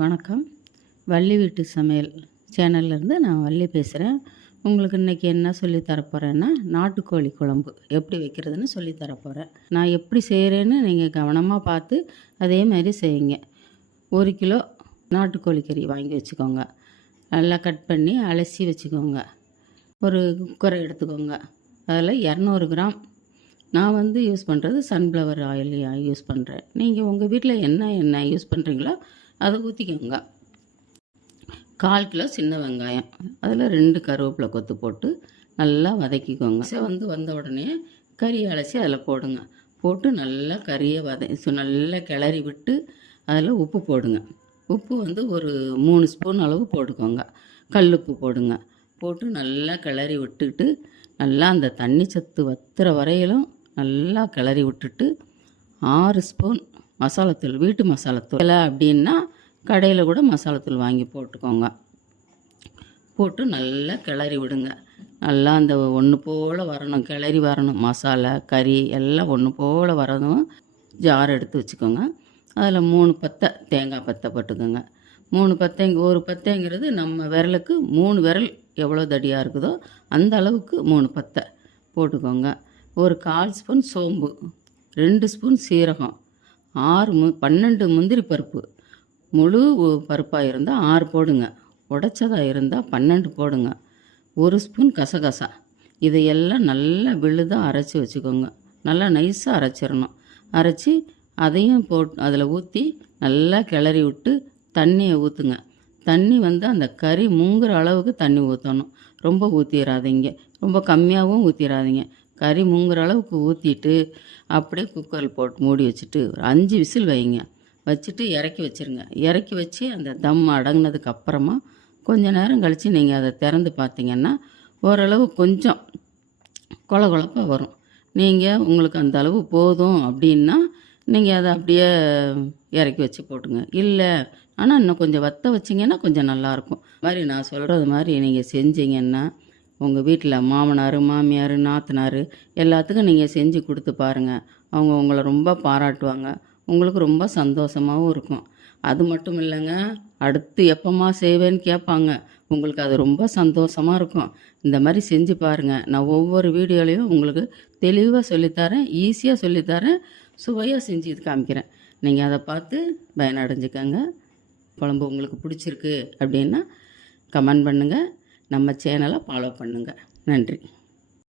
வணக்கம். வள்ளி வீட்டு சமையல் சேனல்லேருந்து நான் வள்ளி பேசுகிறேன். உங்களுக்கு இன்றைக்கி என்ன சொல்லி தரப்போகிறேன்னா, நாட்டுக்கோழி குழம்பு எப்படி வைக்கிறதுன்னு சொல்லி தரப்போகிறேன். நான் எப்படி செய்கிறேன்னு நீங்கள் கவனமாக பார்த்து அதே மாதிரி செய்யுங்க. 1 கிலோ நாட்டுக்கோழி கறி வாங்கி வச்சுக்கோங்க. நல்லா கட் பண்ணி அலசி வச்சுக்கோங்க. ஒரு குக்கரை எடுத்துக்கோங்க. அதில் 200 கிராம் நான் யூஸ் பண்ணுறது சன்ஃப்ளவர் ஆயில் யூஸ் பண்ணுறேன். நீங்கள் உங்கள் வீட்டில் என்ன எண்ணெய் யூஸ் பண்ணுறீங்களோ அதை ஊற்றிக்கோங்க. 1/4 கிலோ சின்ன வெங்காயம், அதில் 2 கருவேப்பிலை கொத்து போட்டு நல்லா வதக்கிக்கோங்க. வந்த உடனே கறி அலசி அதில் போடுங்க. போட்டு நல்லா கறியை நல்லா கிளறி விட்டு அதில் உப்பு போடுங்க. உப்பு ஒரு 3 ஸ்பூன் அளவு போட்டுக்கோங்க. கல்லுப்பு போடுங்க. போட்டு நல்லா கிளறி விட்டுட்டு நல்லா அந்த தண்ணி சத்து வத்துற வரையிலும் நல்லா கிளறி விட்டுட்டு 6 ஸ்பூன் மசாலாத்தூள், வீட்டு மசாலாத்தூள் இல்லை அப்படின்னா கடையில் கூட மசாலாத்தூள் வாங்கி போட்டுக்கோங்க. போட்டு நல்லா கிளறி விடுங்க. நல்லா அந்த ஒன்று போல் வரணும், கிளறி வரணும். மசாலா கறி எல்லாம் ஒன்று போல் வரணும். ஜார் எடுத்து வச்சுக்கோங்க. அதில் 3 பத்தை தேங்காய் பத்தை போட்டுக்கோங்க. 3 பத்தைங்க, ஒரு பத்தைங்கிறது நம்ம விரலுக்கு 3 விரல் எவ்வளோ தடியாக இருக்குதோ அந்த அளவுக்கு 3 பத்தை போட்டுக்கோங்க. ஒரு 1/4 ஸ்பூன் சோம்பு, 2 ஸ்பூன் சீரகம், 12 முந்திரி பருப்பு. முழு பருப்பாக இருந்தால் 6 போடுங்க. உடைச்சதாக இருந்தால் 12 போடுங்க. 1 ஸ்பூன் கசகசா. இதையெல்லாம் நல்லா விழுதாக அரைச்சி வச்சுக்கோங்க. நல்லா நைஸாக அரைச்சிடணும். அரைச்சி அதையும் அதில் ஊற்றி நல்லா கிளறி விட்டு தண்ணியை ஊற்றுங்க. தண்ணி அந்த கறி முங்குற அளவுக்கு தண்ணி ஊற்றணும். ரொம்ப ஊற்றிடாதீங்க, ரொம்ப கம்மியாகவும் ஊற்றிடாதீங்க. கறி முங்குற அளவுக்கு ஊற்றிட்டு அப்படியே குக்கரில் போட்டு மூடி வச்சுட்டு ஒரு 5 விசில் வைங்க. வச்சுட்டு இறக்கி வச்சுருங்க. இறக்கி வச்சு அந்த தம் அடங்கினதுக்கு அப்புறமா கொஞ்சம் நேரம் கழித்து நீங்கள் அதை திறந்து பார்த்தீங்கன்னா ஓரளவு கொஞ்சம் கொல கொலப்பாக வரும். நீங்கள் உங்களுக்கு அந்த அளவு போதும் அப்படின்னா நீங்கள் அதை அப்படியே இறக்கி வச்சு போட்டுங்க. இல்லை ஆனால் இன்னும் கொஞ்சம் வற்ற வச்சிங்கன்னா கொஞ்சம் நல்லாயிருக்கும். மாதிரி நான் சொல்கிறது மாதிரி நீங்கள் செஞ்சீங்கன்னா உங்கள் வீட்டில் மாமனார், மாமியார், நாத்தனார் எல்லாத்துக்கும் நீங்கள் செஞ்சு கொடுத்து பாருங்கள். அவங்க உங்களை ரொம்ப பாராட்டுவாங்க. உங்களுக்கு ரொம்ப சந்தோஷமாகவும் இருக்கும். அது மட்டும் இல்லைங்க, அடுத்து எப்போம்மா செய்வேன்னு கேட்பாங்க. உங்களுக்கு அது ரொம்ப சந்தோஷமாக இருக்கும். இந்த மாதிரி செஞ்சு பாருங்கள். நான் ஒவ்வொரு வீடியோலையும் உங்களுக்கு தெளிவாக சொல்லித்தரேன், ஈஸியாக சொல்லித்தரேன், சுவையாக செஞ்சு காமிக்கிறேன். நீங்கள் அதை பார்த்து பயனடைஞ்சுக்கங்க. குழம்பு உங்களுக்கு பிடிச்சிருக்கு அப்படின்னா கமெண்ட் பண்ணுங்கள். நம்ம சேனலை ஃபாலோ பண்ணுங்கள். நன்றி.